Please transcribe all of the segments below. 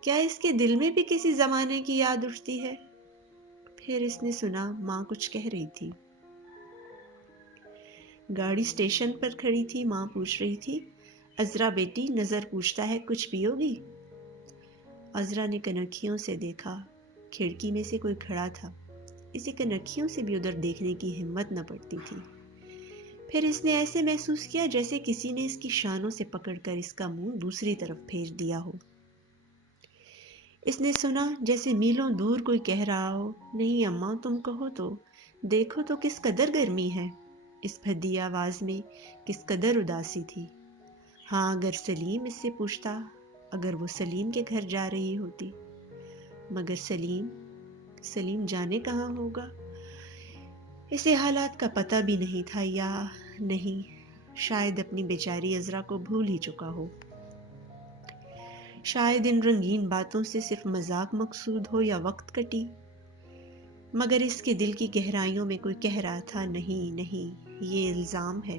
کیا اس کے دل میں بھی کسی زمانے کی یاد اٹھتی ہے؟ پھر اس نے سنا ماں کچھ کہہ رہی تھی۔ گاڑی اسٹیشن پر کھڑی تھی، ماں پوچھ رہی تھی، عذرا بیٹی نظر پوچھتا ہے کچھ پیو گی؟ عذرا نے کنکھیوں سے دیکھا، کھڑکی میں سے کوئی کھڑا تھا، اسے کنکھیوں سے بھی ادھر دیکھنے کی ہمت نہ پڑتی تھی۔ پھر اس نے ایسے محسوس کیا جیسے کسی نے اس کی شانوں سے پکڑ کر اس کا منہ دوسری طرف پھیر دیا ہو۔ اس نے سنا جیسے میلوں دور کوئی کہہ رہا ہو، نہیں اماں تم کہو تو، دیکھو تو کس قدر گرمی ہے۔ اس بھدی آواز میں کس قدر اداسی تھی۔ ہاں اگر سلیم اس سے پوچھتا، اگر وہ سلیم کے گھر جا رہی ہوتی، مگر سلیم جانے کہاں ہوگا؟ اسے حالات کا پتہ بھی نہیں تھا، یا نہیں شاید اپنی بیچاری عذرا کو بھول ہی چکا ہو، شاید ان رنگین باتوں سے صرف مذاق مقصود ہو یا وقت کٹی، مگر اس کے دل کی گہرائیوں میں کوئی کہہ رہا تھا نہیں نہیں یہ الزام ہے،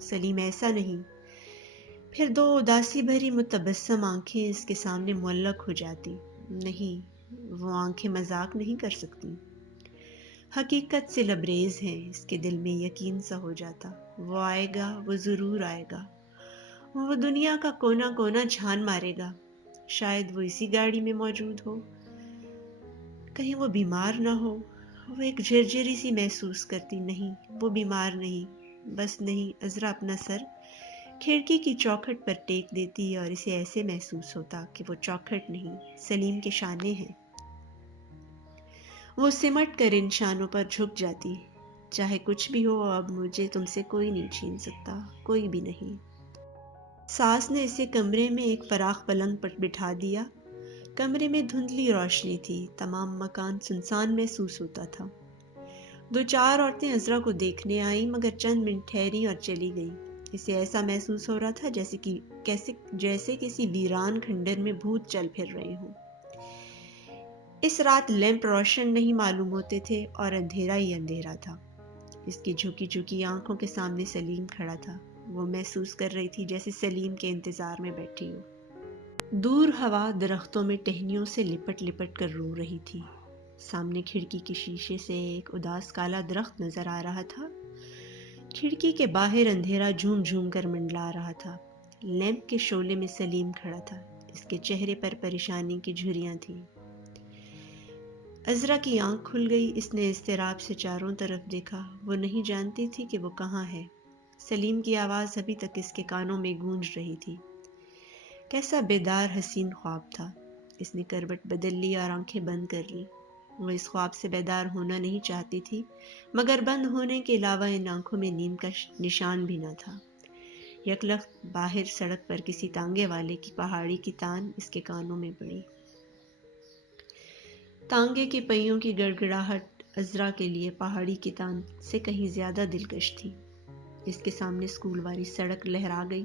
سلیم ایسا نہیں۔ پھر دو اداسی بھری متبسم آنکھیں اس کے سامنے معلق ہو جاتی، نہیں وہ آنکھیں مذاق نہیں کر سکتی، حقیقت سے لبریز ہیں۔ اس کے دل میں یقین سا ہو جاتا، وہ آئے گا، وہ ضرور آئے گا، وہ دنیا کا کونا کونا چھان مارے گا، شاید وہ اسی گاڑی میں موجود ہو، کہیں وہ بیمار نہ ہو۔ وہ ایک جھرجھری سی محسوس کرتی، نہیں وہ بیمار نہیں، بس نہیں۔ عذرا اپنا سر کھڑکی کی چوکھٹ پر ٹیک دیتی اور اسے ایسے محسوس ہوتا کہ وہ چوکھٹ نہیں، سلیم کے شانے ہیں۔ وہ سمٹ کر ان شانوں پر جھک جاتی، چاہے کچھ بھی ہو اب مجھے تم سے کوئی نہیں چھین سکتا، کوئی بھی نہیں۔ ساس نے اسے کمرے میں ایک فراخ پلنگ پر بٹھا دیا۔ کمرے میں دھندلی روشنی تھی، تمام مکان سنسان محسوس ہوتا تھا۔ دو چار عورتیں عذرا کو دیکھنے آئیں مگر چند منٹ ٹھہری اور چلی گئیں۔ اسے ایسا محسوس ہو رہا تھا جیسے کسی ویران کھنڈر میں بھوت چل پھر رہے ہوں۔ اس رات لیمپ روشن نہیں معلوم ہوتے تھے اور اندھیرا ہی اندھیرا تھا۔ اس کی جھکی جھکی آنکھوں کے سامنے سلیم کھڑا تھا۔ وہ محسوس کر رہی تھی جیسے سلیم کے انتظار میں بیٹھی ہو۔ دور ہوا درختوں میں ٹہنیوں سے لپٹ لپٹ کر رو رہی تھی۔ سامنے کھڑکی کے شیشے سے ایک اداس کالا درخت نظر آ رہا تھا۔ کھڑکی کے باہر اندھیرا جھوم جھوم کر منڈلا رہا تھا۔ لیمپ کے شعلے میں سلیم کھڑا تھا، اس کے چہرے پر پریشانی کی جھریاں تھیں۔ عذرا کی آنکھ کھل گئی، اس نے اضطراب سے چاروں طرف دیکھا، وہ نہیں جانتی تھی کہ وہ کہاں ہے۔ سلیم کی آواز ابھی تک اس کے کانوں میں گونج رہی تھی۔ کیسا بیدار حسین خواب تھا۔ اس نے کروٹ بدل لی اور آنکھیں بند کر لی۔ وہ اس خواب سے بیدار ہونا نہیں چاہتی تھی، مگر بند ہونے کے علاوہ ان آنکھوں میں نیند کا نشان بھی نہ تھا۔ یکلخت باہر سڑک پر کسی تانگے والے کی پہاڑی کی تان اس کے کانوں میں پڑی۔ تانگے کے پہیوں کی گڑگڑاہٹ عذرا کے لیے پہاڑی کی تان سے کہیں زیادہ دلکش تھی۔ اس کے سامنے اسکول والی سڑک لہرا گئی،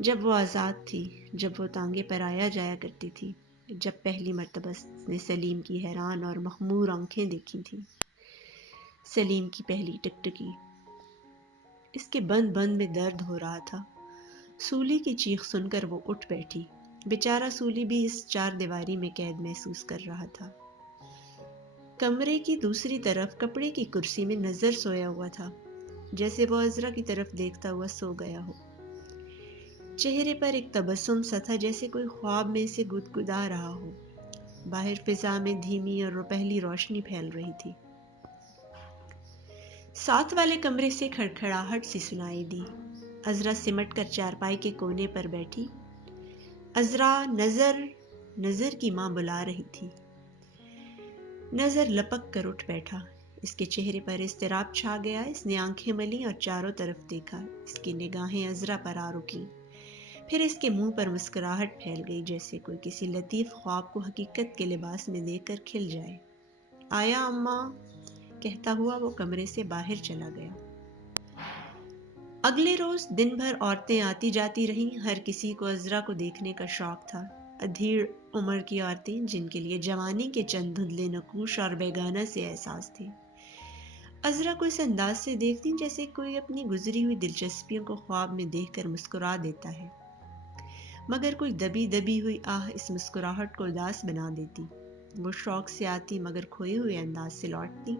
جب وہ آزاد تھی، جب وہ تانگے پر آیا جایا کرتی تھی، جب پہلی مرتبہ اس نے سلیم کی حیران اور مخمور آنکھیں دیکھی تھی۔ سلیم کی پہلی ٹکٹکی۔ اس کے بند بند میں درد ہو رہا تھا۔ سولی کی چیخ سن کر وہ اٹھ بیٹھی۔ بیچارہ سولی بھی اس چار دیواری میں قید محسوس کر رہا تھا۔ کمرے کی دوسری طرف کپڑے کی کرسی میں نظر سویا ہوا تھا، جیسے وہ عذرا کی طرف دیکھتا ہوا سو گیا ہو۔ چہرے پر ایک تبسم سا تھا جیسے کوئی خواب میں اسے گدگدا رہا ہو۔ باہر فضا میں دھیمی اور پہلی روشنی پھیل رہی تھی۔ ساتھ والے کمرے سے کھڑکھڑاہٹ سی سنائی دی۔ عذرا سمٹ کر چارپائی کے کونے پر بیٹھی۔ عذرا، نظر کی ماں بلا رہی تھی۔ نظر لپک کر اٹھ بیٹھا۔ اس کے چہرے پر اضطراب چھا گیا۔ اس نے آنکھیں ملیں اور چاروں طرف دیکھا۔ اس کی نگاہیں عذرا پر آ رکیں، پھر اس کے منہ پر مسکراہٹ پھیل گئی جیسے کوئی کسی لطیف خواب کو حقیقت کے لباس میں دیکھ کر کھل جائے۔ آیا اماں، کہتا ہوا وہ کمرے سے باہر چلا گیا۔ اگلے روز دن بھر عورتیں آتی جاتی رہیں، ہر کسی کو عذرا کو دیکھنے کا شوق تھا۔ ادھیڑ عمر کی عورتیں جن کے لیے جوانی کے چند دھندلے نقوش اور بیگانہ سے احساس تھے، عذرا کو اس انداز سے دیکھتی جیسے کوئی اپنی گزری ہوئی دلچسپیوں کو خواب میں دیکھ کر مسکرا دیتا ہے۔ مگر کوئی دبی دبی ہوئی آہ اس مسکراہٹ کو اداس بنا دیتی۔ وہ شوق سے آتی مگر کھوئے ہوئے انداز سے لوٹتی،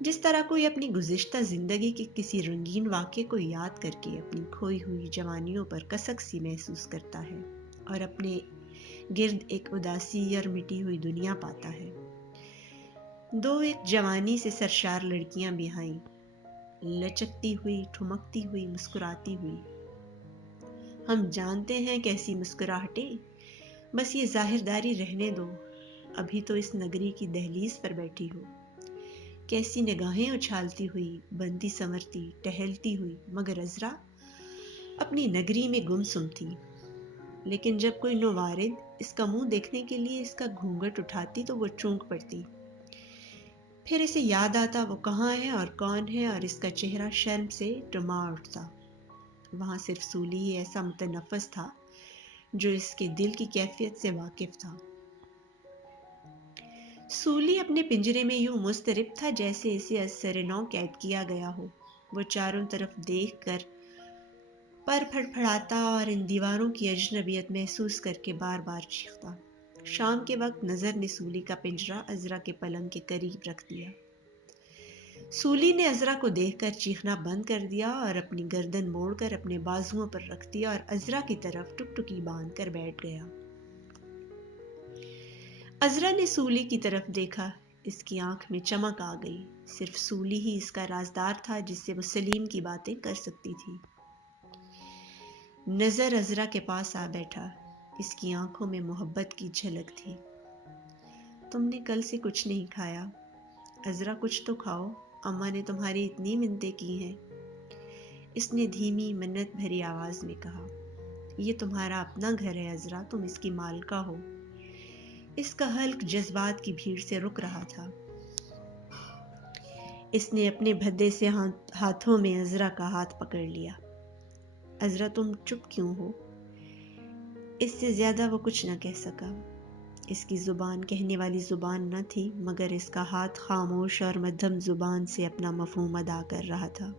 جس طرح کوئی اپنی گزشتہ زندگی کے کسی رنگین واقعے کو یاد کر کے اپنی کھوئی ہوئی جوانیوں پر کسک سی محسوس کرتا ہے اور اپنے گرد ایک اداسی اور مٹی ہوئی دنیا پاتا ہے۔ دو ایک جوانی سے سرشار لڑکیاں بھی آئیں، لچکتی ہوئی، ٹھمکتی ہوئی، مسکراتی ہوئی۔ ہم جانتے ہیں کیسی مسکراہٹیں، بس یہ ظاہرداری رہنے دو، ابھی تو اس نگری کی دہلیز پر بیٹھی ہو۔ کیسی نگاہیں اچھالتی ہوئی، بنتی سنورتی، ٹہلتی ہوئی، مگر عذرا اپنی نگری میں گمسم تھی۔ لیکن جب کوئی نوارد اس کا منہ دیکھنے کے لیے اس کا گھونگھٹ اٹھاتی تو وہ چونک پڑتی، پھر اسے یاد آتا وہ کہاں ہے اور کون ہے، اور اس کا چہرہ شرم سے ٹما اٹھتا۔ وہاں صرف سولی ہی ایسا متنفس تھا جو اس کے دل کی کیفیت سے واقف تھا۔ سولی اپنے پنجرے میں یوں مضطرب تھا جیسے اسے از سر نو قید کیا گیا ہو۔ وہ چاروں طرف دیکھ کر پر پھڑپھڑاتا اور ان دیواروں کی اجنبیت محسوس کر کے بار بار چیختا۔ شام کے وقت نظر نے سولی کا پنجرہ عذرا کے پلنگ کے قریب رکھ دیا۔ سولی نے عذرا کو دیکھ کر چیخنا بند کر دیا اور اپنی گردن موڑ کر اپنے بازوؤں پر رکھ دیا اور عذرا کی طرف ٹکٹکی باندھ کر بیٹھ گیا۔ عذرا نے سولی کی طرف دیکھا، اس کی آنکھ میں چمک آ گئی۔ صرف سولی ہی اس کا رازدار تھا جس سے وہ سلیم کی باتیں کر سکتی تھی۔ نظر عذرا کے پاس آ بیٹھا، اس کی آنکھوں میں محبت کی جھلک تھی۔ تم نے کل سے کچھ نہیں کھایا، عذرا کچھ تو کھاؤ، اماں نے تمہاری اتنی منتیں کی ہیں۔ اس نے دھیمی منت بھری آواز میں کہا۔ یہ تمہارا اپنا گھر ہے عذرا، تم اس کی مالکہ ہو۔ اس کا حلق جذبات کی بھیڑ سے رک رہا تھا۔ اس نے اپنے بھدے سے ہاتھوں میں عذرا کا ہاتھ پکڑ لیا۔ عذرا تم چپ کیوں ہو؟ اس سے زیادہ وہ کچھ نہ کہہ سکا۔ اس کی زبان کہنے والی زبان نہ تھی، مگر اس کا ہاتھ خاموش اور مدھم زبان سے اپنا مفہوم ادا کر رہا تھا۔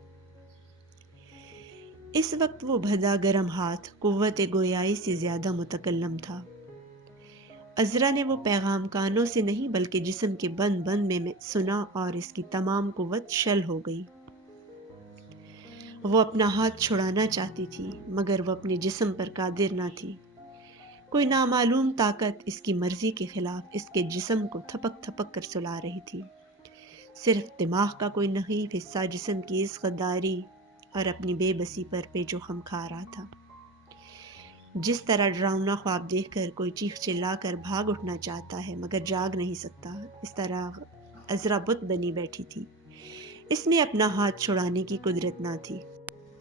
اس وقت وہ بھدا گرم ہاتھ قوت گویائی سے زیادہ متکلم تھا۔ عذرا نے وہ پیغام کانوں سے نہیں بلکہ جسم کے بند بند میں سنا اور اس کی تمام قوت شل ہو گئی۔ وہ اپنا ہاتھ چھڑانا چاہتی تھی مگر وہ اپنے جسم پر قادر نہ تھی۔ کوئی نامعلوم طاقت اس کی مرضی کے خلاف اس کے جسم کو تھپک تھپک کر سلا رہی تھی۔ صرف دماغ کا کوئی نحیف حصہ جسم کی اس غداری اور اپنی بے بسی پر پیچو خم کھا رہا تھا۔ جس طرح ڈراؤنا خواب دیکھ کر کوئی چیخ چلا کر بھاگ اٹھنا چاہتا ہے مگر جاگ نہیں سکتا، اس طرح عذرا بت بنی بیٹھی تھی۔ اس میں اپنا ہاتھ چھڑانے کی قدرت نہ تھی۔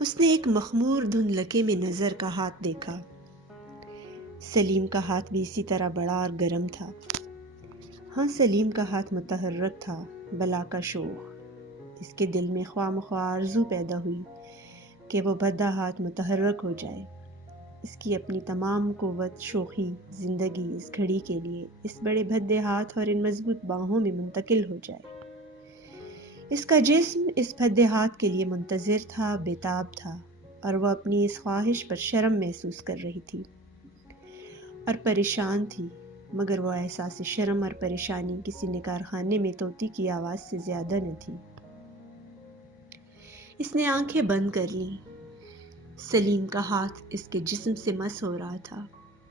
اس نے ایک مخمور دھندلکے میں نظر کا ہاتھ دیکھا۔ سلیم کا ہاتھ بھی اسی طرح بڑا اور گرم تھا۔ ہاں، سلیم کا ہاتھ متحرک تھا، بلا کا شوخ۔ اس کے دل میں خواہ مخواہ آرزو پیدا ہوئی کہ وہ بھدا ہاتھ متحرک ہو جائے۔ اس کی اپنی تمام قوت، شوخی، زندگی اس گھڑی کے لیے اس بڑے بھدے ہاتھ اور ان مضبوط باہوں میں منتقل ہو جائے۔ اس کا جسم اس بھدے ہاتھ کے لیے منتظر تھا، بےتاب تھا، اور وہ اپنی اس خواہش پر شرم محسوس کر رہی تھی اور پریشان تھی، مگر وہ احساس شرم اور پریشانی کسی نگار خانے میں طوطی کی آواز سے زیادہ نہ تھی۔ اس نے آنکھیں بند کر لیں۔ سلیم کا ہاتھ اس کے جسم سے مس ہو رہا تھا۔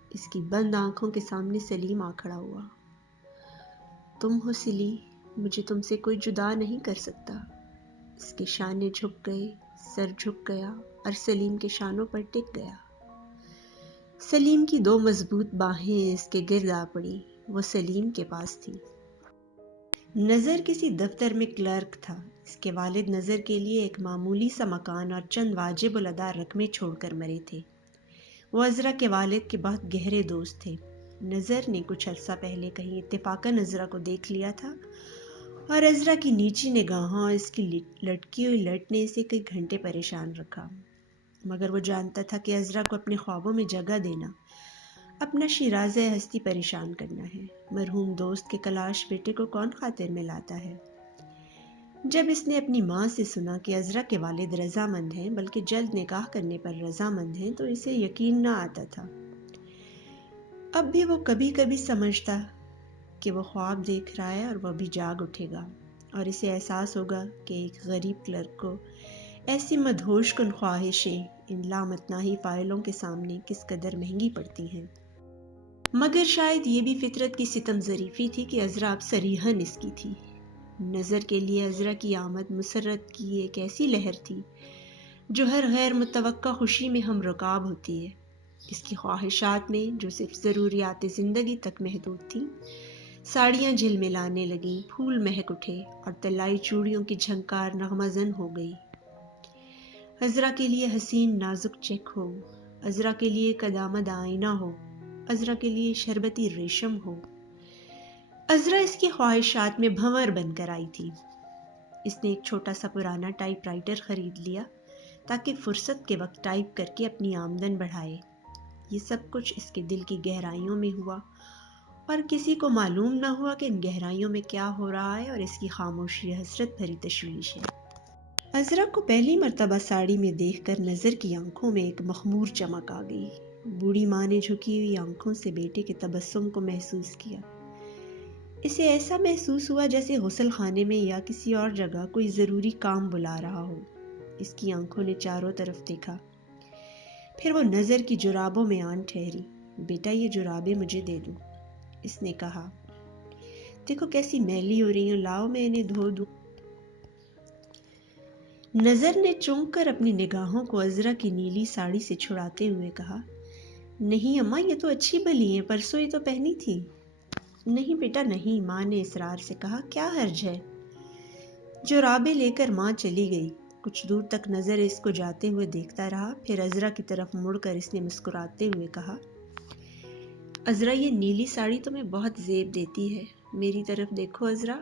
اس کی بند آنکھوں کے سامنے سلیم آ کھڑا ہوا۔ تم ہو سلی، مجھے تم سے کوئی جدا نہیں کر سکتا۔ اس کے شانے جھک گئے، سر جھک گیا اور سلیم کے شانوں پر ٹک گیا۔ سلیم کی دو مضبوط باہیں اس کے گرد آ پڑی، وہ سلیم کے پاس تھی۔ نظر کسی دفتر میں کلرک تھا۔ اس کے والد نظر کے لیے ایک معمولی سا مکان اور چند واجب الادا رقمیں چھوڑ کر مرے تھے۔ وہ عذرا کے والد کے بہت گہرے دوست تھے۔ نظر نے کچھ عرصہ پہلے کہیں اتفاقاً عذرا کو دیکھ لیا تھا اور عذرا کی نیچی نگاہوں اور اس کی لٹکی ہوئی لٹ نے اسے کئی گھنٹے پریشان رکھا، مگر وہ جانتا تھا کہ عذرا کو اپنے خوابوں میں جگہ دینا اپنا شیرازہ ہستی پریشان کرنا ہے۔ مرحوم دوست کے کلاش بیٹے کو کون خاطر میں لاتا ہے؟ جب اس نے اپنی ماں سے سنا کہ عذرا کے والد رضامند ہیں، بلکہ جلد نکاح کرنے پر رضامند ہیں، تو اسے یقین نہ آتا تھا۔ اب بھی وہ کبھی کبھی سمجھتا کہ وہ خواب دیکھ رہا ہے اور وہ بھی جاگ اٹھے گا، اور اسے احساس ہوگا کہ ایک غریب کلرک کو ایسی مدہوش کن خواہشیں ان لامتناہی فائلوں کے سامنے کس قدر مہنگی پڑتی ہیں۔ مگر شاید یہ بھی فطرت کی ستم ظریفی تھی کہ عذرا اب صریحاً اس کی تھی۔ نظر کے لیے عذرا کی آمد مسرت کی ایک ایسی لہر تھی جو ہر غیر متوقع خوشی میں ہم رکاب ہوتی ہے۔ اس کی خواہشات میں جو صرف ضروریات زندگی تک محدود تھیں، ساڑیاں جھلملانے لگیں، پھول مہک اٹھے اور طلائی چوڑیوں کی جھنکار نغمہ زن ہو گئی۔ عذرا کے لیے حسین نازک چیک ہو، عذرا کے لیے قدامد آئینہ ہو، عذرا کے لیے شربتی ریشم ہو۔ عذرا اس کی خواہشات میں بھنور بن کر آئی تھی۔ اس نے ایک چھوٹا سا پرانا ٹائپ رائٹر خرید لیا تاکہ فرصت کے وقت ٹائپ کر کے اپنی آمدن بڑھائے۔ یہ سب کچھ اس کے دل کی گہرائیوں میں ہوا اور کسی کو معلوم نہ ہوا کہ ان گہرائیوں میں کیا ہو رہا ہے، اور اس کی خاموشی حسرت بھری تشویش ہے۔ عذرا کو پہلی مرتبہ ساڑی میں دیکھ کر نظر کی آنکھوں میں ایک مخمور چمک آ گئی۔ بوڑھی ماں نے جھکی ہوئی آنکھوں سے بیٹے کے تبسم کو محسوس کیا۔ اسے ایسا محسوس ہوا جیسے غسل خانے میں یا کسی اور جگہ کوئی ضروری کام بلا رہا ہو۔ اس کی آنکھوں نے چاروں طرف دیکھا، پھر وہ نظر کی جرابوں میں آن ٹھہری۔ بیٹا یہ جرابیں مجھے دے دو، اس نے کہا۔ دیکھو کیسی میلی ہو رہی ہیں، لاؤ میں انہیں دھو دوں۔ نظر نے چونک کر اپنی نگاہوں کو عذرا کی نیلی ساڑی سے چھڑاتے ہوئے کہا، نہیں اماں یہ تو اچھی بلی ہیں، پرسوں ہی تو پہنی تھی۔ نہیں بیٹا نہیں، ماں نے اصرار سے کہا، کیا حرج ہے۔ جرابیں لے کر ماں چلی گئی۔ کچھ دور تک نظر اس کو جاتے ہوئے دیکھتا رہا، پھر عذرا کی طرف مڑ کر اس نے مسکراتے ہوئے کہا، عذرا یہ نیلی ساڑی تمہیں بہت زیب دیتی ہے، میری طرف دیکھو عذرا۔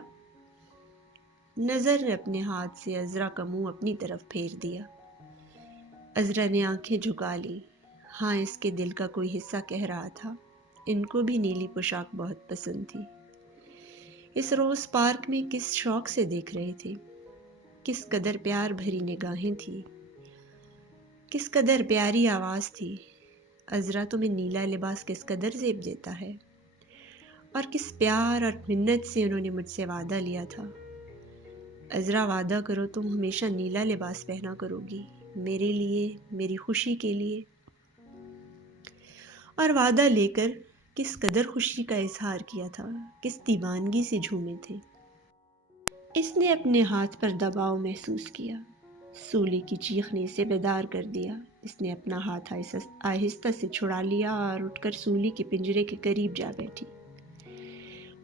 نظر نے اپنے ہاتھ سے عذرا کا منہ اپنی طرف پھیر دیا۔ عذرا نے آنکھیں جھکا لی۔ ہاں اس کے دل کا کوئی حصہ کہہ رہا تھا، ان کو بھی نیلی پوشاک بہت پسند تھی۔ اس روز پارک میں کس شوق سے دیکھ رہے تھے، کس قدر پیار بھری نگاہیں تھی، کس قدر پیاری آواز تھی۔ عذرا تمہیں نیلا لباس کس قدر زیب دیتا ہے، اور کس پیار اور منت سے انہوں نے مجھ سے وعدہ لیا تھا۔ عذرا وعدہ کرو تم ہمیشہ نیلا لباس پہنا کرو گی، میرے لیے، میری خوشی کے لیے۔ اور وعدہ لے کر کس قدر خوشی کا اظہار کیا تھا، کس دیوانگی سے جھومے تھے۔ اس نے اپنے ہاتھ پر دباؤ محسوس کیا، سولی کی چیخ نے اسے بیدار کر دیا۔ اس نے اپنا ہاتھ آہستہ سے چھڑا لیا اور اٹھ کر سولی کے پنجرے کے قریب جا بیٹھی۔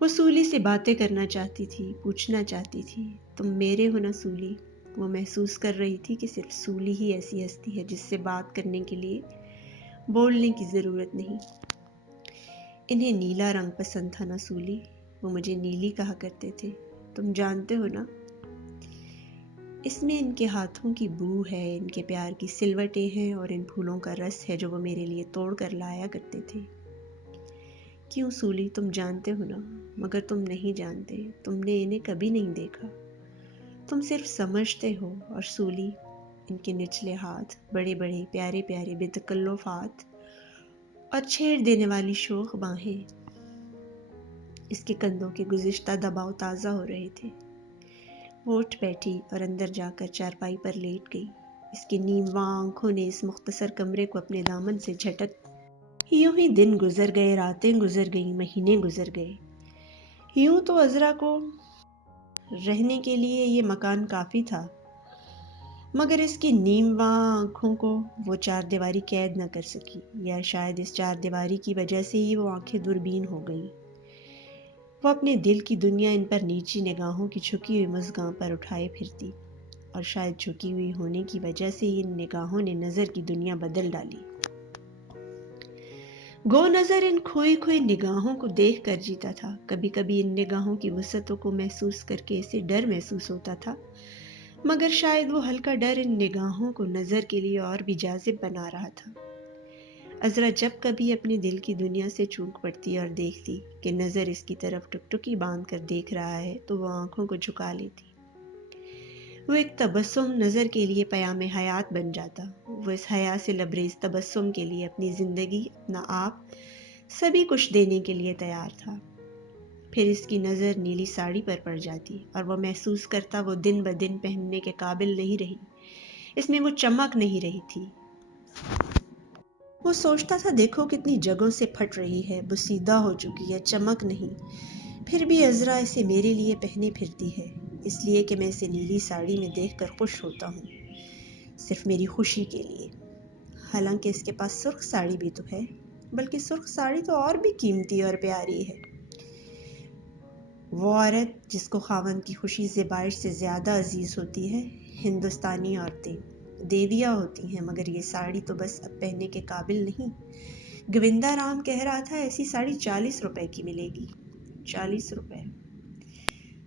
وہ سولی سے باتیں کرنا چاہتی تھی، پوچھنا چاہتی تھی، تم میرے ہو نا سولی؟ وہ محسوس کر رہی تھی کہ صرف سولی ہی ایسی ہستی ہے جس سے بات کرنے کے لیے بولنے کی ضرورت نہیں۔ انہیں نیلا رنگ پسند تھا نا سولی، وہ مجھے نیلی کہا کرتے تھے، تم جانتے ہو نا۔ اس میں ان کے ہاتھوں کی بو ہے، ان کے پیار کی سلوٹیں ہیں، اور ان پھولوں کا رس ہے جو وہ میرے لیے توڑ کر لایا کرتے تھے۔ کیوں سولی تم جانتے ہو نا، مگر تم نہیں جانتے، تم نے انہیں کبھی نہیں دیکھا، تم صرف سمجھتے ہو۔ اور سولی، ان کے نچلے ہاتھ، بڑے بڑے پیارے پیارے بے تکلف ہاتھ، اور چھیڑ دینے والی شوخ باہیں، اس کے کندھوں کے گزشتہ دباؤ تازہ ہو رہے تھے۔ وہ اٹھ بیٹھی اور اندر جا کر چارپائی پر لیٹ گئی۔ اس کی نیمواں آنکھوں نے اس مختصر کمرے کو اپنے دامن سے جھٹک۔ یوں ہی دن گزر گئے، راتیں گزر گئیں، مہینے گزر گئے۔ یوں تو عذرا کو رہنے کے لیے یہ مکان کافی تھا، مگر اس کی نیمواں آنکھوں کو وہ چار دیواری قید نہ کر سکی، یا شاید اس چار دیواری کی وجہ سے ہی وہ آنکھیں دوربین ہو گئیں۔ وہ اپنے دل کی دنیا ان پر نیچی نگاہوں کی جھکی ہوئی مژگاں پر اٹھائے پھرتی، اور شاید جھکی ہوئی ہونے کی وجہ سے ہی ان نگاہوں نے نظر کی دنیا بدل ڈالی۔ گو نظر ان کھوئی کھوئی نگاہوں کو دیکھ کر جیتا تھا۔ کبھی کبھی ان نگاہوں کی وسعتوں کو محسوس کر کے اسے ڈر محسوس ہوتا تھا، مگر شاید وہ ہلکا ڈر ان نگاہوں کو نظر کے لیے اور بھی جاذب بنا رہا تھا۔ عذرا جب کبھی اپنے دل کی دنیا سے چونک پڑتی اور دیکھتی کہ نظر اس کی طرف ٹکٹکی باندھ کر دیکھ رہا ہے تو وہ آنکھوں کو جھکا لیتی۔ وہ ایک تبسم نظر کے لیے پیام حیات بن جاتا۔ وہ اس حیا سے لبریز تبسم کے لیے اپنی زندگی، اپنا آپ سبھی کچھ دینے کے لیے تیار تھا۔ پھر اس کی نظر نیلی ساڑی پر پڑ جاتی اور وہ محسوس کرتا وہ دن بدن پہننے کے قابل نہیں رہی، اس میں وہ چمک نہیں رہی تھی۔ وہ سوچتا تھا دیکھو کتنی جگہوں سے پھٹ رہی ہے، بسیدہ ہو چکی ہے، چمک نہیں، پھر بھی عذرا اسے میرے لیے پہنے پھرتی ہے، اس لیے کہ میں اسے نیلی ساڑی میں دیکھ کر خوش ہوتا ہوں، صرف میری خوشی کے لیے۔ حالانکہ اس کے پاس سرخ ساڑی بھی تو ہے، بلکہ سرخ ساڑی تو اور بھی قیمتی اور پیاری ہے۔ وہ عورت جس کو خاوند کی خوشی زیبائش سے زیادہ عزیز ہوتی ہے، ہندوستانی عورتیں دیویاں ہوتی ہیں، مگر یہ ساڑی تو بس اب پہننے کے قابل نہیں۔ گووندا رام کہہ رہا تھا ایسی ساڑی 40 روپے کی ملے گی۔ 40 روپے!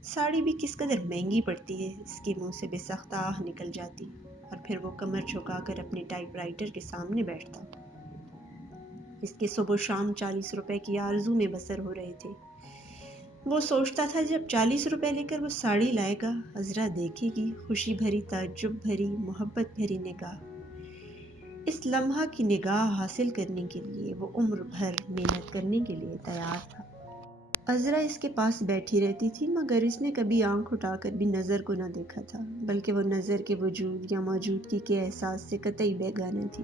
ساڑی بھی کس قدر مہنگی پڑتی ہے، اس کے منہ سے بے ساختہ آہ نکل جاتی، اور پھر وہ کمر جھکا کر اپنے ٹائپ رائٹر کے سامنے بیٹھتا۔ اس کے صبح و شام 40 روپے کی آرزو میں بسر ہو رہے تھے۔ وہ سوچتا تھا جب 40 روپے لے کر وہ ساڑی لائے گا، عذرا دیکھے گی، خوشی بھری، تعجب بھری، محبت بھری نگاہ۔ اس لمحہ کی نگاہ حاصل کرنے کے لیے وہ عمر بھر محنت کرنے کے لیے تیار تھا۔ عذرا اس کے پاس بیٹھی رہتی تھی، مگر اس نے کبھی آنکھ اٹھا کر بھی نظر کو نہ دیکھا تھا، بلکہ وہ نظر کے وجود یا موجودگی کے احساس سے قطعی بیگانہ تھی۔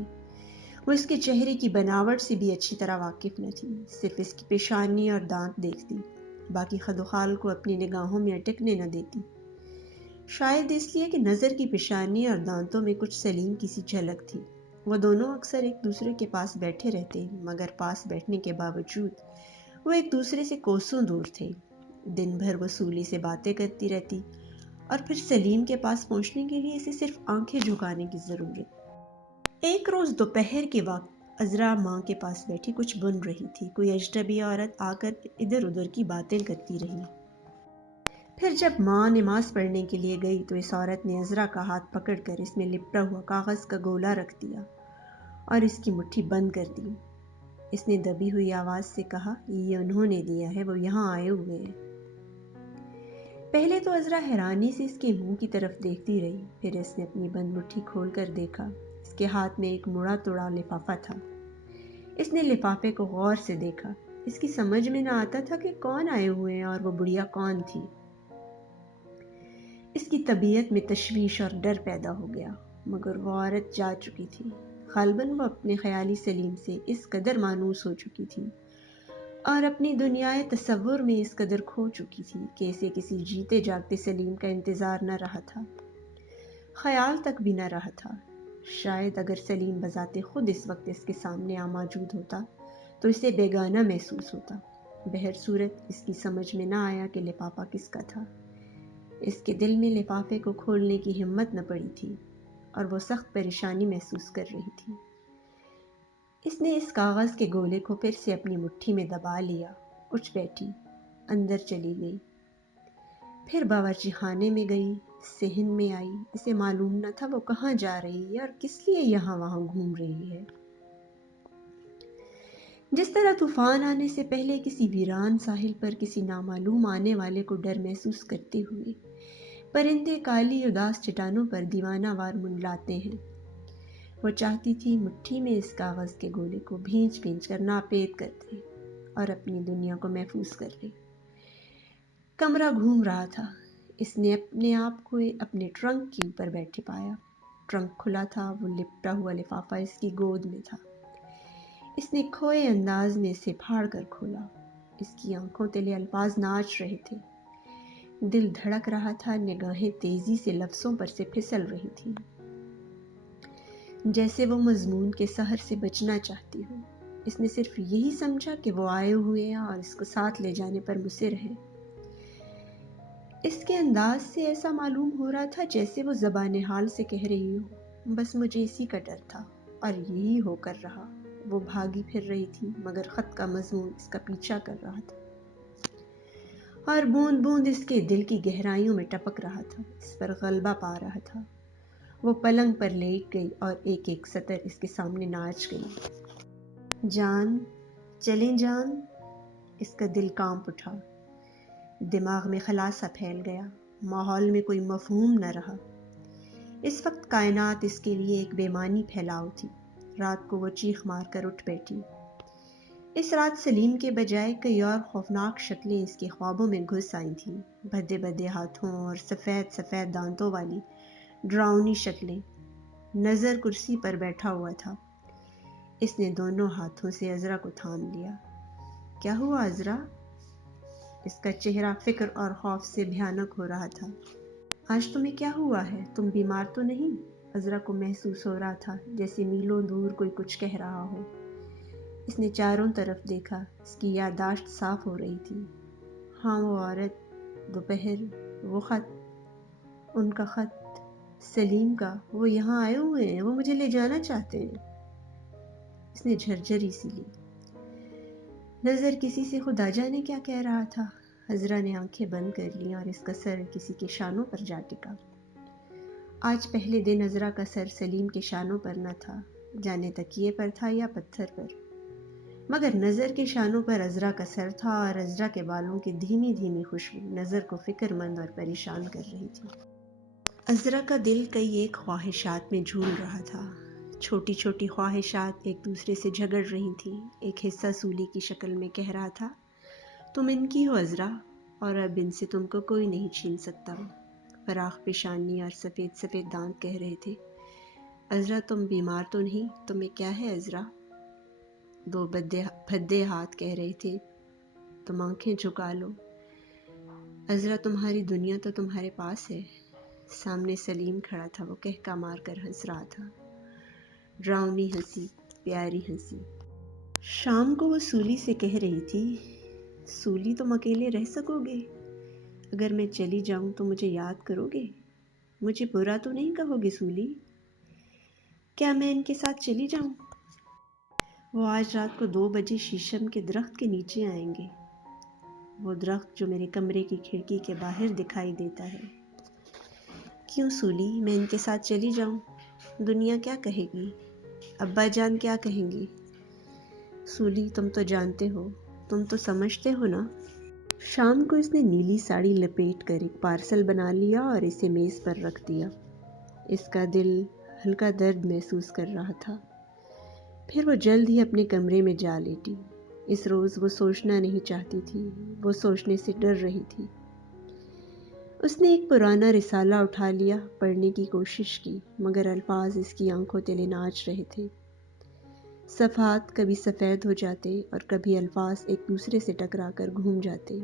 وہ اس کے چہرے کی بناوٹ سے بھی اچھی طرح واقف نہ تھی، صرف اس کی پیشانی اور دانت دیکھتی، باقی خد و خال کو اپنی نگاہوں میں اٹکنے نہ دیتی۔ شاید اس لیے کہ نظر کی پیشانی اور دانتوں میں کچھ سلیم کی سی جھلک تھی۔ وہ دونوں اکثر ایک دوسرے کے پاس بیٹھے رہتے، مگر پاس بیٹھنے کے باوجود وہ ایک دوسرے سے کوسوں دور تھے۔ دن بھر وہ سولی سے باتیں کرتی رہتی، اور پھر سلیم کے پاس پہنچنے کے لیے اسے صرف آنکھیں جھکانے کی ضرورت۔ ایک روز دوپہر کے وقت عذرا ماں کے پاس بیٹھی کچھ بن رہی تھی، کوئی اجنبی عورت آ کر ادھر ادھر کی باتیں کرتی رہی۔ پھر جب ماں نماز پڑھنے کے لیے گئی تو اس عورت نے عذرا کا ہاتھ پکڑ کر اس میں لپٹا ہوا کاغذ کا گولا رکھ دیا اور اس کی مٹھی بند کر دی۔ اس نے دبی ہوئی آواز سے کہا، یہ انہوں نے دیا ہے، وہ یہاں آئے ہوئے ہیں۔ پہلے تو عذرا حیرانی سے اس کے منہ کی طرف دیکھتی رہی، پھر اس نے اپنی بند مٹھی کھول کر دیکھا، اس کے ہاتھ میں ایک مڑا توڑا لفافہ تھا۔ اس نے لفافے کو غور سے دیکھا، اس کی سمجھ میں نہ آتا تھا کہ کون آئے ہوئے ہیں اور وہ بڑھیا کون تھی۔ اس کی طبیعت میں تشویش اور ڈر پیدا ہو گیا، مگر وہ عورت جا چکی تھی۔ غالباً وہ اپنے خیالی سلیم سے اس قدر مانوس ہو چکی تھی اور اپنی دنیائے تصور میں اس قدر کھو چکی تھی کہ اسے کسی جیتے جاگتے سلیم کا انتظار نہ رہا تھا، خیال تک بھی نہ رہا تھا۔ شاید اگر سلیم بذات خود اس وقت اس کے سامنے موجود ہوتا تو اسے بیگانہ محسوس ہوتا۔ بہرصورت اس کی سمجھ میں نہ آیا کہ لفافہ کس کا تھا۔ اس کے دل میں لفافے کو کھولنے کی ہمت نہ پڑی تھی اور وہ سخت پریشانی محسوس کر رہی تھی۔ اس نے اس کاغذ کے گولے کو پھر سے اپنی مٹھی میں دبا لیا، اٹھ بیٹھی، اندر چلی گئی، پھر باورچی خانے میں گئی، صحن میں آئی۔ اسے معلوم نہ تھا وہ کہاں جا رہی ہے اور کس لیے یہاں وہاں گھوم رہی ہے۔ جس طرح طوفان آنے سے پہلے کسی ویران ساحل پر کسی نامعلوم آنے والے کو ڈر محسوس کرتے ہوئے پرندے کالی اداس چٹانوں پر دیوانہ وار منڈلاتے ہیں، وہ چاہتی تھی مٹھی میں اس کاغذ کے گولے کو بھینچ بھینچ کر ناپید کر دے اور اپنی دنیا کو محفوظ کر لے۔ کمرہ گھوم رہا تھا، اس نے اپنے آپ کو اپنے ٹرنک کے اوپر بیٹھے پایا۔ ٹرنک کھلا تھا، وہ لپٹا ہوا لفافہ اس کی گود میں تھا۔ اس نے کھوئے انداز میں اسے پھاڑ کر کھولا، اس کی آنکھوں تلے الفاظ ناچ رہے تھے، دل دھڑک رہا تھا، نگاہیں تیزی سے لفظوں پر سے پھسل رہی تھیں، جیسے وہ مضمون کے سحر سے بچنا چاہتی ہو۔ اس نے صرف یہی سمجھا کہ وہ آئے ہوئے ہیں اور اس کو ساتھ لے جانے پر مصر ہیں۔ اس کے انداز سے ایسا معلوم ہو رہا تھا جیسے وہ زبان حال سے کہہ رہی ہو، بس مجھے اسی کا ڈر تھا اور یہی ہو کر رہا۔ وہ بھاگی پھر رہی تھی، مگر خط کا مضمون اس کا پیچھا کر رہا تھا اور بوند بوند اس کے دل کی گہرائیوں میں ٹپک رہا تھا، اس پر غلبہ پا رہا تھا۔ وہ پلنگ پر لیٹ گئی اور ایک ایک سطر اس کے سامنے ناچ گئی۔ جان، چلیں جان۔ اس کا دل کانپ اٹھا، دماغ میں خلاصہ پھیل گیا، ماحول میں کوئی مفہوم نہ رہا۔ اس وقت کائنات اس کے لیے ایک بے معنی پھیلاؤ تھی۔ رات کو وہ چیخ مار کر اٹھ بیٹھی۔ اس رات سلیم کے بجائے کئی اور خوفناک شکلیں اس کے خوابوں میں گھس آئی تھیں، بھدے بھدے ہاتھوں اور سفید سفید دانتوں والی ڈراؤنی شکلیں۔ نظر کرسی پر بیٹھا ہوا تھا۔ اس نے دونوں ہاتھوں سے عذرا کو تھام لیا۔ کیا ہوا عذرا؟ اس کا چہرہ فکر اور خوف سے بھیانک ہو رہا تھا۔ آج تمہیں کیا ہوا ہے؟ تم بیمار تو نہیں؟ عذرا کو محسوس ہو رہا تھا جیسے میلوں دور کوئی کچھ کہہ رہا ہو۔ اس نے چاروں طرف دیکھا، اس کی یادداشت صاف ہو رہی تھی۔ ہاں وہ عورت، دوپہر، وہ خط، ان کا خط، سلیم کا، وہ یہاں آئے ہوئے ہیں، وہ مجھے لے جانا چاہتے ہیں۔ اس نے جھرجھری سی لی۔ نظر کسی سے خدا جانے کیا کہہ رہا تھا۔ عذرا نے آنکھیں بند کر لیں اور اس کا سر کسی کے شانوں پر جا ٹکا۔ آج پہلے دن عذرا کا سر سلیم کے شانوں پر نہ تھا، جانے تکیے پر تھا یا پتھر پر، مگر نظر کے شانوں پر عذرا کا سر تھا اور عذرا کے بالوں کی دھیمی دھیمی خوشبو نظر کو فکر مند اور پریشان کر رہی تھی۔ عذرا کا دل کئی ایک خواہشات میں جھول رہا تھا۔ چھوٹی چھوٹی خواہشات ایک دوسرے سے جھگڑ رہی تھیں۔ ایک حصہ سولی کی شکل میں کہہ رہا تھا، تم ان کی ہو عذرا، اور اب ان سے تم کو کوئی نہیں چھین سکتا۔ فراخ پیشانی اور سفید سفید دانت کہہ رہے تھے، عذرا تم بیمار تو نہیں؟ تمہیں کیا ہے عذرا؟ دو بھدے ہاتھ کہہ رہے تھے، تم آنکھیں جھکا لو عذرا، تمہاری دنیا تو تمہارے پاس ہے۔ سامنے سلیم کھڑا تھا، وہ کہکا مار کر ہنس رہا تھا، ڈراؤنی ہنسی، پیاری ہنسی۔ شام کو وہ سولی سے کہہ رہی تھی، سولی تم اکیلے رہ سکو گے؟ اگر میں چلی جاؤں تو مجھے یاد کرو گے؟ مجھے برا تو نہیں کہو گے سولی؟ کیا میں ان کے ساتھ چلی جاؤں؟ وہ آج رات کو 2 بجے شیشم کے درخت کے نیچے آئیں گے، وہ درخت جو میرے کمرے کی کھڑکی کے باہر دکھائی دیتا ہے۔ کیوں سولی، میں ان کے ساتھ چلی جاؤں؟ دنیا کیا کہے گی؟ ابا جان کیا کہیں گی؟ سولی تم تو جانتے ہو، تم تو سمجھتے ہو نا۔ شام کو اس نے نیلی ساڑی لپیٹ کر ایک پارسل بنا لیا اور اسے میز پر رکھ دیا۔ اس کا دل ہلکا درد محسوس کر رہا تھا۔ پھر وہ جلد ہی اپنے کمرے میں جا لیٹی۔ اس روز وہ سوچنا نہیں چاہتی تھی، وہ سوچنے سے ڈر رہی تھی۔ اس نے ایک پرانا رسالہ اٹھا لیا، پڑھنے کی کوشش کی، مگر الفاظ اس کی آنکھوں تلے ناچ رہے تھے۔ صفحات کبھی سفید ہو جاتے اور کبھی الفاظ ایک دوسرے سے ٹکرا کر گھوم جاتے۔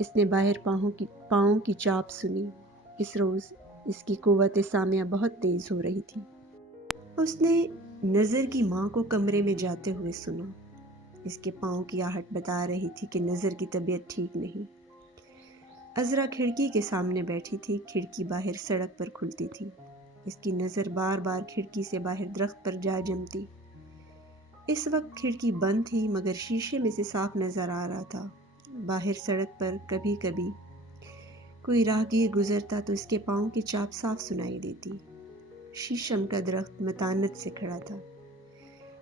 اس نے باہر پاؤں کی چاپ سنی۔ اس روز اس کی قوت سامعہ بہت تیز ہو رہی تھی۔ اس نے نظر کی ماں کو کمرے میں جاتے ہوئے سنا۔ اس کے پاؤں کی آہٹ بتا رہی تھی کہ نظر کی طبیعت ٹھیک نہیں۔ عذرا کھڑکی کے سامنے بیٹھی تھی، کھڑکی باہر سڑک پر کھلتی تھی۔ اس کی نظر بار بار کھڑکی سے باہر درخت پر جا جمتی۔ اس وقت کھڑکی بند تھی، مگر شیشے میں سے صاف نظر آ رہا تھا۔ باہر سڑک پر کبھی کبھی کوئی راہگیر گزرتا تو اس کے پاؤں کی چاپ صاف سنائی دیتی۔ شیشم کا درخت متانت سے کھڑا تھا۔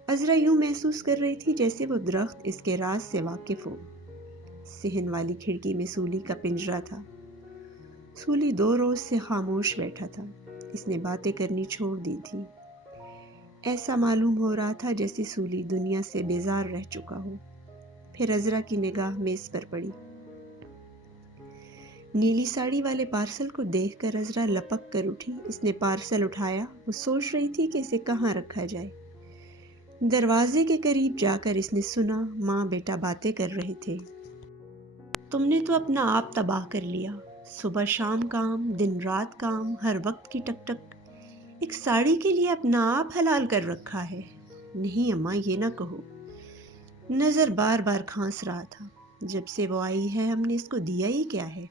عذرا یوں محسوس کر رہی تھی جیسے وہ درخت اس کے راز سے واقف ہو۔ صحن والی کھڑکی میں سولی کا پنجرہ تھا۔ سولی 2 روز سے خاموش بیٹھا تھا۔ اس نے باتیں کرنی چھوڑ دی تھی۔ ایسا معلوم ہو رہا تھا جیسے سولی دنیا سے بیزار رہ چکا ہو۔ پھر عذرا کی نگاہ میز پر پڑی۔ نیلی ساڑی والے پارسل کو دیکھ کر عذرا لپک کر اٹھی۔ اس نے پارسل اٹھایا۔ وہ سوچ رہی تھی کہ اسے کہاں رکھا جائے۔ دروازے کے قریب جا کر اس نے سنا ماں بیٹا باتیں کر رہے تھے۔ تم نے تو اپنا آپ تباہ کر لیا، صبح شام کام، دن رات کام، ہر وقت کی ٹک ٹک، ایک ساڑی کے لیے اپنا آپ حلال کر رکھا ہے۔ نہیں اماں، یہ نہ کہو۔ نظر بار بار کھانس رہا تھا۔ جب سے وہ آئی ہے ہم نے اس کو دیا ہی کیا ہے؟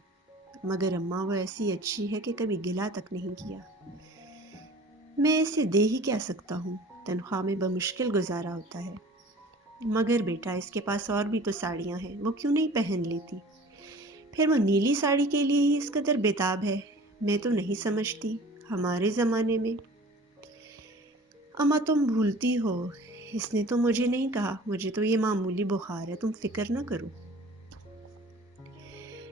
مگر اماں وہ ایسی اچھی ہے کہ کبھی گلہ تک نہیں کیا۔ میں اسے دے ہی کیا سکتا ہوں، تنخواہ میں بمشکل گزارا ہوتا ہے۔ مگر بیٹا اس کے پاس اور بھی تو ساڑیاں ہیں، وہ کیوں نہیں پہن لیتی؟ پھر وہ نیلی ساڑی کے لیے ہی اس قدر بیتاب ہے؟ میں تو نہیں سمجھتی، ہمارے زمانے میں۔ اماں تم بھولتی ہو، اس نے تو مجھے نہیں کہا، مجھے تو یہ معمولی بخار ہے، تم فکر نہ کرو۔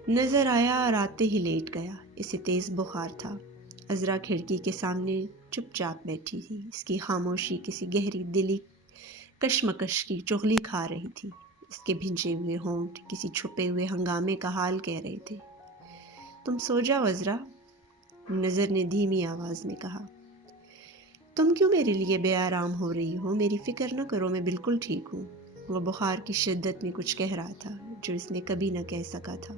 نظر آیا اور آتے ہی لیٹ گیا۔ اسے تیز بخار تھا۔ عذرا کھڑکی کے سامنے چپ چاپ بیٹھی تھی۔ اس کی خاموشی کسی گہری دلی کشمکش کی چغلی کھا رہی تھی۔ اس کے بھنجے ہوئے ہونٹ کسی چھپے ہوئے ہنگامے کا حال کہہ رہے تھے۔ تم سو جاؤ عذرا، نظر نے دھیمی آواز میں کہا۔ تم کیوں میرے لیے بے آرام ہو رہی ہو؟ میری فکر نہ کرو، میں بالکل ٹھیک ہوں۔ وہ بخار کی شدت میں کچھ کہہ رہا تھا جو اس نے کبھی نہ کہہ سکا تھا،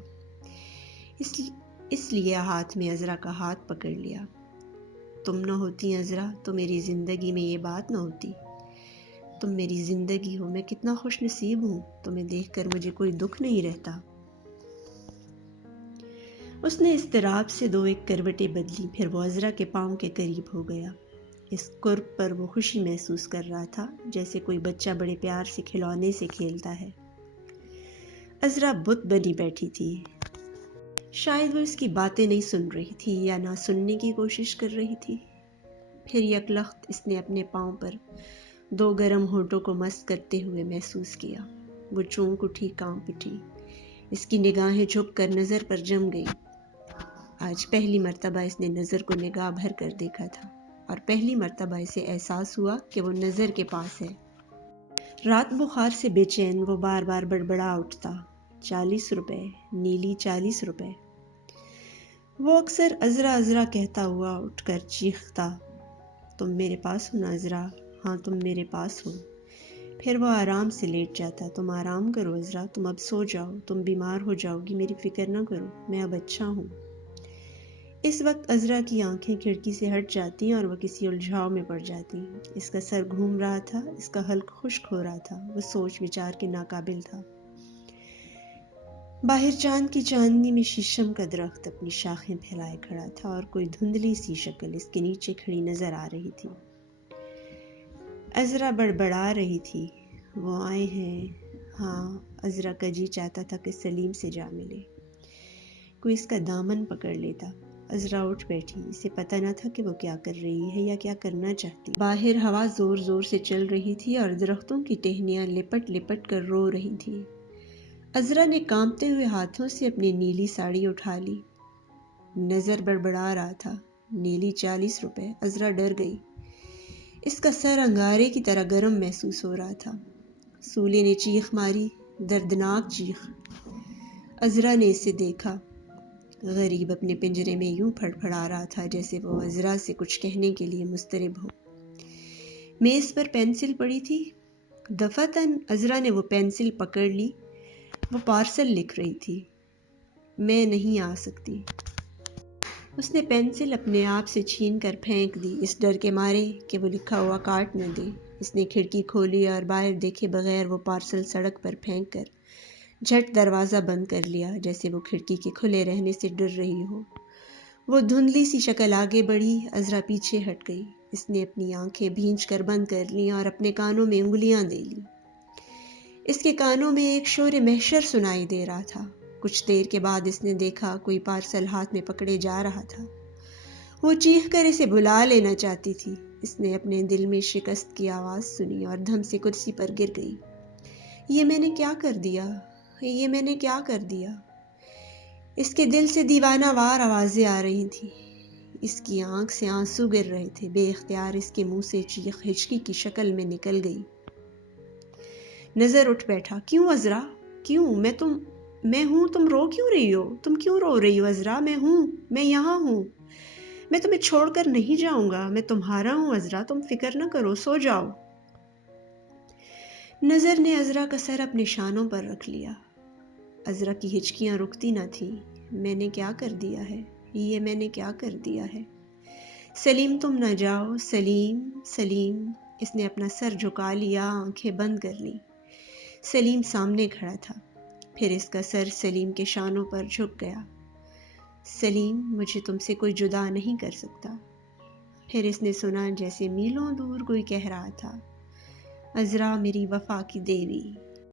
اس لیے ہاتھ میں عذرا کا ہاتھ پکڑ لیا۔ تم نہ ہوتی عذرا تو میری زندگی میں یہ بات نہ ہوتی۔ تم میری زندگی ہو، میں کتنا خوش نصیب ہوں، تمہیں دیکھ کر مجھے کوئی دکھ نہیں رہتا۔ اس نے اضطراب سے 2-1 کروٹیں بدلی، پھر وہ عذرا کے پاؤں کے قریب ہو گیا۔ اس قرب پر وہ خوشی محسوس کر رہا تھا، جیسے کوئی بچہ بڑے پیار سے کھلونے سے کھیلتا ہے۔ عذرا بت بنی بیٹھی تھی۔ شاید وہ اس کی باتیں نہیں سن رہی تھی یا نہ سننے کی کوشش کر رہی تھی۔ پھر یکلخت اس نے اپنے پاؤں پر 2 گرم ہونٹوں کو مس کرتے ہوئے محسوس کیا۔ وہ چونک اٹھی، کانپ اٹھی۔ اس کی نگاہیں جھک کر نظر پر جم گئی۔ آج پہلی مرتبہ اس نے نظر کو نگاہ بھر کر دیکھا تھا، اور پہلی مرتبہ اسے احساس ہوا کہ وہ نظر کے پاس ہے۔ رات بخار سے بے چین وہ بار بار بڑبڑا اٹھتا۔ 40 روپے، نیلی 40 روپے۔ وہ اکثر عذرا عذرا کہتا ہوا اٹھ کر چیختا، تم میرے پاس ہو نا عذرا؟ ہاں تم میرے پاس ہو۔ پھر وہ آرام سے لیٹ جاتا، تم آرام کرو عذرا، تم اب سو جاؤ، تم بیمار ہو جاؤ گی، میری فکر نہ کرو، میں اب اچھا ہوں۔ اس وقت عذرا کی آنکھیں کھڑکی سے ہٹ جاتی اور وہ کسی الجھاؤ میں پڑ جاتی۔ اس کا سر گھوم رہا تھا، اس کا حلق خشک ہو رہا تھا، وہ سوچ وچار کے ناقابل تھا۔ باہر چاند کی چاندنی میں شیشم کا درخت اپنی شاخیں پھیلائے کھڑا تھا، اور کوئی دھندلی سی شکل اس کے نیچے کھڑی نظر آ رہی تھی۔ عذرا بڑبڑا رہی تھی، وہ آئے ہیں۔ ہاں، عذرا کا جی چاہتا تھا کہ سلیم سے جا ملے، کوئی اس کا دامن پکڑ لیتا۔ عذرا اٹھ بیٹھی، اسے پتہ نہ تھا کہ وہ کیا کر رہی ہے یا کیا کرنا چاہتی۔ باہر ہوا زور زور سے چل رہی تھی اور درختوں کی ٹہنیاں لپٹ لپٹ کر رو رہی تھیں۔ عذرا نے کانپتے ہوئے ہاتھوں سے اپنی نیلی ساڑی اٹھا لی۔ نظر بڑبڑا رہا تھا، نیلی 40 روپے۔ عذرا ڈر گئی، اس کا سر انگارے کی طرح گرم محسوس ہو رہا تھا۔ سولے نے چیخ ماری، دردناک چیخ۔ عذرا نے اسے دیکھا، غریب اپنے پنجرے میں یوں پھڑپھڑا رہا تھا جیسے وہ عذرا سے کچھ کہنے کے لیے مضطرب ہو۔ میز پر پینسل پڑی تھی، دفعتاً عذرا نے وہ پینسل پکڑ لی۔ وہ پارسل لکھ رہی تھی، میں نہیں آ سکتی۔ اس نے پینسل اپنے آپ سے چھین کر پھینک دی، اس ڈر کے مارے کہ وہ لکھا ہوا کاٹ نہ دے۔ اس نے کھڑکی کھولی اور باہر دیکھے بغیر وہ پارسل سڑک پر پھینک کر جھٹ دروازہ بند کر لیا، جیسے وہ کھڑکی کے کھلے رہنے سے ڈر رہی ہو۔ وہ دھندلی سی شکل آگے بڑھی، عذرا پیچھے ہٹ گئی۔ اس نے اپنی آنکھیں بھینچ کر بند کر لیں اور اپنے کانوں میں انگلیاں دے لیں۔ اس کے کانوں میں ایک شور محشر سنائی دے رہا تھا۔ کچھ دیر کے بعد اس نے دیکھا کوئی پارسل ہاتھ میں پکڑے جا رہا تھا۔ وہ چیخ کر اسے بلا لینا چاہتی تھی۔ اس نے اپنے دل میں شکست کی آواز سنی اور دھم سے کرسی پر گر گئی۔ یہ میں نے کیا کر دیا؟ یہ میں نے کیا کر دیا؟ اس کے دل سے دیوانہ وار آوازیں آ رہی تھیں۔ اس کی آنکھ سے آنسو گر رہے تھے۔ بے اختیار اس کے منہ سے چیخ ہچکی کی شکل میں نکل گئی۔ نظر اٹھ بیٹھا، کیوں عذرا؟ کیوں؟ میں ہوں، تم رو کیوں رہی ہو؟ تم کیوں رو رہی ہو عذرا؟ میں ہوں، میں یہاں ہوں، میں تمہیں چھوڑ کر نہیں جاؤں گا، میں تمہارا ہوں عذرا، تم فکر نہ کرو، سو جاؤ۔ نظر نے عذرا کا سر اپنے شانوں پر رکھ لیا۔ عذرا کی ہچکیاں رکتی نہ تھیں۔ میں نے کیا کر دیا ہے؟ یہ میں نے کیا کر دیا ہے؟ سلیم تم نہ جاؤ، سلیم، سلیم۔ اس نے اپنا سر جھکا لیا، آنکھیں بند کر لیں۔ سلیم سامنے کھڑا تھا، پھر اس کا سر سلیم کے شانوں پر جھک گیا۔ سلیم، مجھے تم سے کوئی جدا نہیں کر سکتا۔ پھر اس نے سنا جیسے میلوں دور کوئی کہہ رہا تھا، عذرا میری وفا کی دیوی،